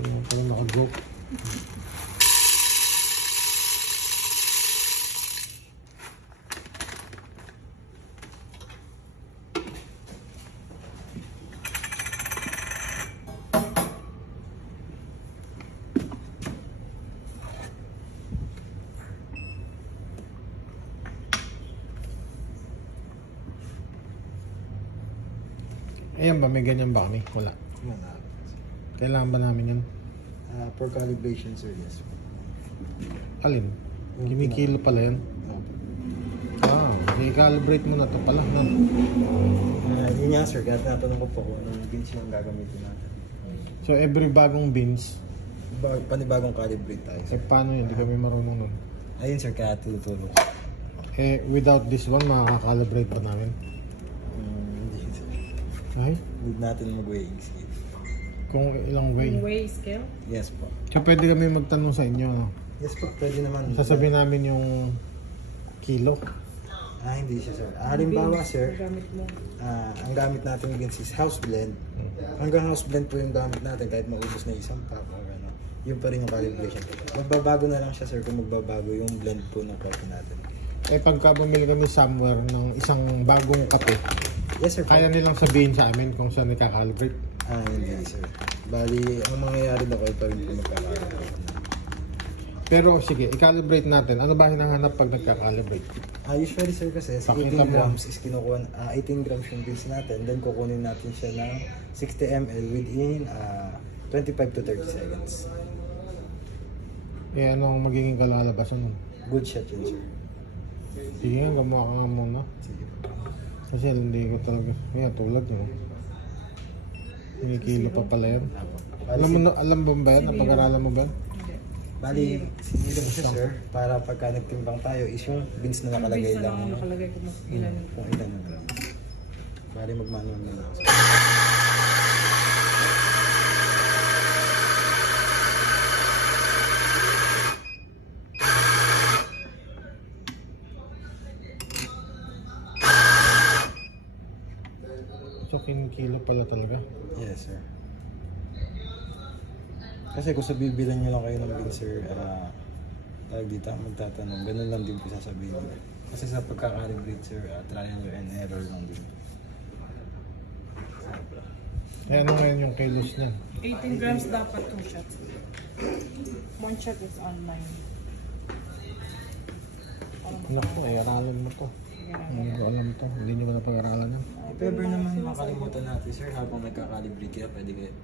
Ito naka-joke. Ayan ba? May ganyan ba kami? Wala. Wala. Kailangan ba namin yan? For calibration, sir, yes. Alin? Kinikilo pala yan? I-calibrate mo na ito pala. Yun nga, sir. Kaya tinatanong ko po kung anong beans yung gagamitin natin. So every bagong beans, Panibagong calibrate tayo, sir. paano yun? Hindi kami marunong nun. Ayun, sir. Kaya tuturo. Without this one, makaka-calibrate ba namin? Hindi, sir. Ay? Need natin mag-weighing scale. Kung ilang way? Way scale? Yes po. So pwede kami magtanong sa inyo, no? Yes po, pwede naman. Sasabihin namin yung kilo. Hindi siya, sir. Halimbawa, sir, Gamit mo. ang gamit natin beans is house blend. Hanggang house blend po yung gamit natin kahit maubos na isang pack or ano. Yun pa rin yung calibration. Magbabago na lang siya, sir, kung magbabago yung blend po ng coffee natin. Pagka bumili kami somewhere ng isang bagong kape, yes, sir. kaya nilang sabihin sa amin kung saan nagka-calibrate? Hindi, sir. Bali, ang mangyayari na kayo pa rin po magkakalibrate na. Pero sige, i-calibrate natin. Ano ba hinahanap pag nagka-calibrate? Usually, sir, kasi sa 18 grams is kinukuha, 18 grams yung beans natin, then kukunin natin siya ng 60 ml within 25 to 30 seconds. Ano ang magiging kalalabasan nun? Good shot yun, sir. Sige nga, gumawa ka nga muna. Sige. Kasi hindi ko talaga, tulad nyo. Kinikilo pa pala yan. Alam ba yan? Napag-aralan mo ba yan? Bali, sinilo mo siya, sir, para pagka nagtimbang tayo is yung beans na nakalagay Beans na lang. nakalagay kung ilan. Kung ilan na grams. Bali, mag-manual na lang. So, kinikilo pala talaga. Yes, sir. Kasi kung sabibilan nyo lang kayo ng beans, sir, tawag dito, magtatanong, ganun lang din po sasabihin nila. Kasi sa pagkakalibrate, sir, trial and error lang din. Ano ngayon yung kilos niya? 18 grams dapat 2 shots. 1 shot is online. Naku, aralan mo to. Hindi ko alam to. Hindi nyo ba napag-aralan yan? If ever naman makalimutan natin, sir, habang nagkakalibrate kaya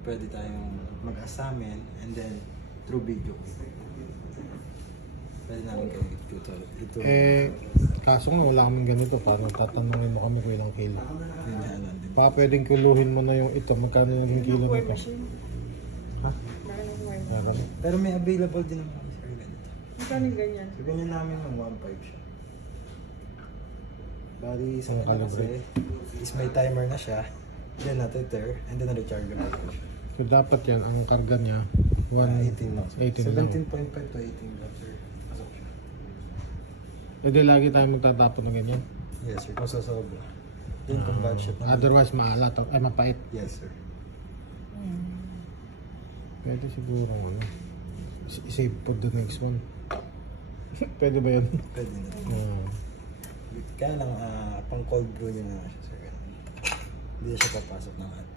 pwede tayong mag-assignment and then through video. Pwede namin kayo ito. Kaso nga wala kaming ganito. Parang tatanungin mo kami kung ilang kilo. Yun nga lang din. Baka pwedeng kuluhin mo na yung ito. Magkano yung kilo nito? Ha? Meron. Pero may available din naman kami, sir, ganito. Magkano ganyan? So, ganyan namin ng 1.5 siya. Bali, sa Yung kanya calibrate. kasi is may timer na siya, then na-tether, and then na-rechargeable po siya. So dapat yan, ang karga niya, 18 lang. 18 lang. 17.5 to 18 lang, sir. Pasok siya. Hindi lagi tayo magtatapon ng ganyan. Yes, sir. Kung sasobra. Then kung bad shot na. Otherwise maalat. Ay, mapait. Yes, sir. Pwede siguro ano. Save for the next one. Pwede ba yun? Pwede na. Kaya lang, pang cold brew nyo na siya, sir. Hindi na siya papasok ng hot.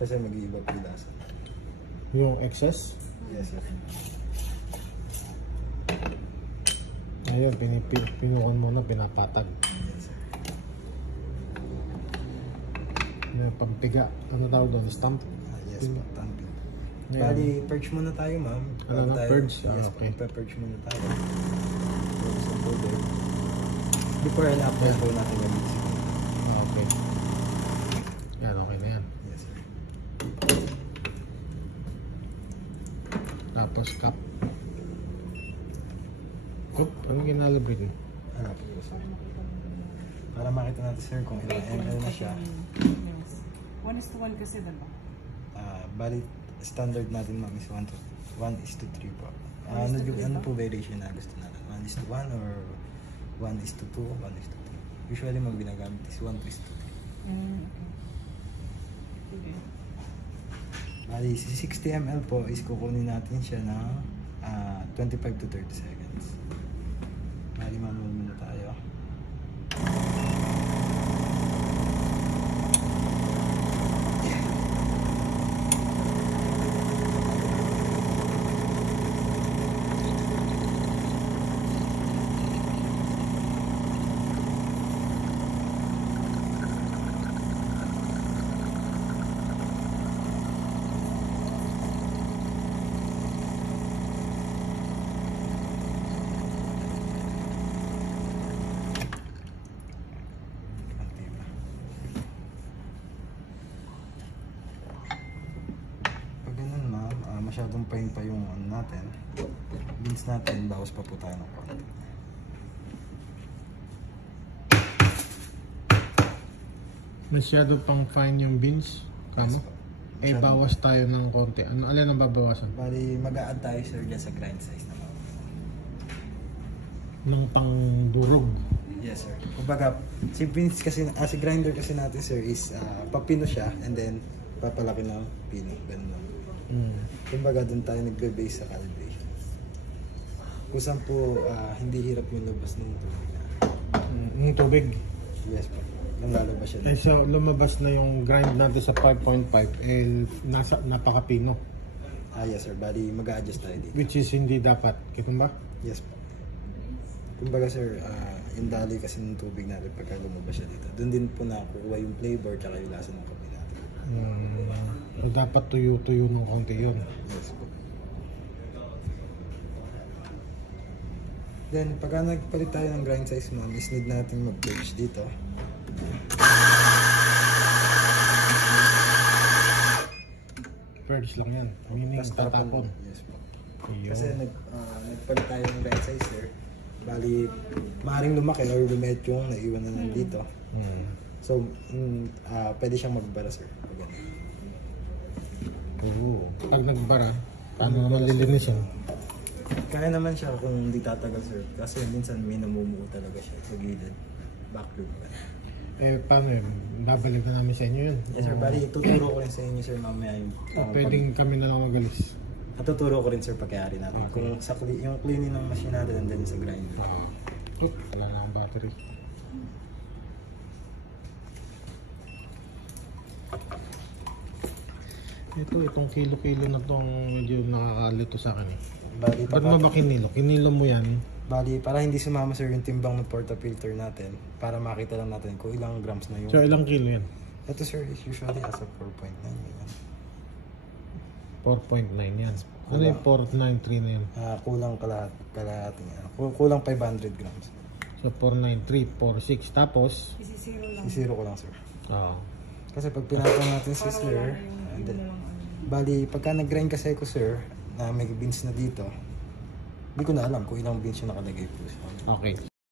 Kasi mag-iiba po yung lasa. Yung excess? Yes, sir. Ayun, pinukan mo na, pinapatag. Yes, sir. Pagpiga, ano tawag doon? Stamp? Yes, po. Tamping. Yeah. Bali, purge muna tayo, ma'am. Ano na, purge? Yes, Okay. purge muna tayo. Before and after po natin yung mix. Okay. Yan, okay na yan. Yes, sir. Tapos cup. Cup? Anong ginalibrate mo? Hanapin ko, sir. Para makita natin, sir, kung ilang ml na siya. 1:1 kasi diba? Bali, standard natin, ma'am, is 1:3 po. Ano po variation na gusto natin? 1:1 or 1:2, 1:3. Usually, mga ginagamit is 1:3. Okay. Sige. Bali, Bali, si 60 ml po is kukunin natin siya ng 25 to 30 seconds. Bali, mamul muna tayo. Masyadong pain pa yung ano natin, beans natin, bawas pa po tayo ng konti. Masyado pang fine yung beans, kamo? Eh, bawas tayo ng konti. Ano, alin ang babawasan? Bali, mag-a-add tayo sir dyan sa grind size naman. Ng pang durog. Yes sir. Kumbaga, si beans kasi, si grinder kasi natin sir is papino siya and then papalaki ng pino. Ganun lang. Kumbaga doon tayo nagbe-base sa calibration. Kung saan po hindi hirap yung labas ng tubig na. Yung tubig. Yes po. Nang lalabas siya. Eh, so lumabas na yung grind natin sa 5.5, eh, nasa napakapino. Yes sir. Bali, mag-a-adjust tayo dito. Which is hindi dapat. Kita ba? Yes po. Kumbaga sir, yung dali kasi ng tubig natin pagka lumabas siya dito. Doon din po nakukuha yung flavor tsaka yung lasa ng kape natin. So, dapat tuyo-tuyo ng konti yun. Yes po. Then, pagka nagpalit tayo ng grind size ma'am, is need natin mag-purge dito. Purge lang yan. Meaning Tas tatapon. Yes po. Yun. Kasi nagpalit tayo ng grind size sir. Bali, maaaring lumaki or lumet yung naiwan na nandito. So, pwede siyang magbara sir. Oo. Pag nagbara, paano naman lilinisin? Kaya naman siya kung hindi tatagal sir. Kasi minsan may namumuo talaga siya sa gilid. Backlog pa. Eh, paano yun? Babalik na namin sa inyo yun? Yes sir, bali tuturo ko rin sa inyo sir mamaya yung Pwedeng kami na lang magalis. at tuturo ko rin sir pagkayari natin. Okay. Kung sa yung cleaning ng machine natin and then sa grinder. Wala na ang battery. Itong kilo-kilo na to ang medyo nakakalito sa akin eh. Bali, Ba't mo ba kinilo? Kinilo mo yan? Bali, para hindi sumama sir yung timbang ng portafilter natin, para makita lang natin kung ilang grams na yung... So ilang kilo yan? Ito sir is usually as a 4.9. 4.9 yan. Ano yung 493 na yan? Kulang kalahati nga. Kulang 500 grams. So 493, 46 tapos? Isisiro lang. Isiro ko lang sir. Oo. Kasi pag pinatang natin si sir, and then, bali, pagka nag-grind kasi ko sir, na may beans na dito, hindi ko na alam kung ilang beans yung nakalagay po siya. Okay.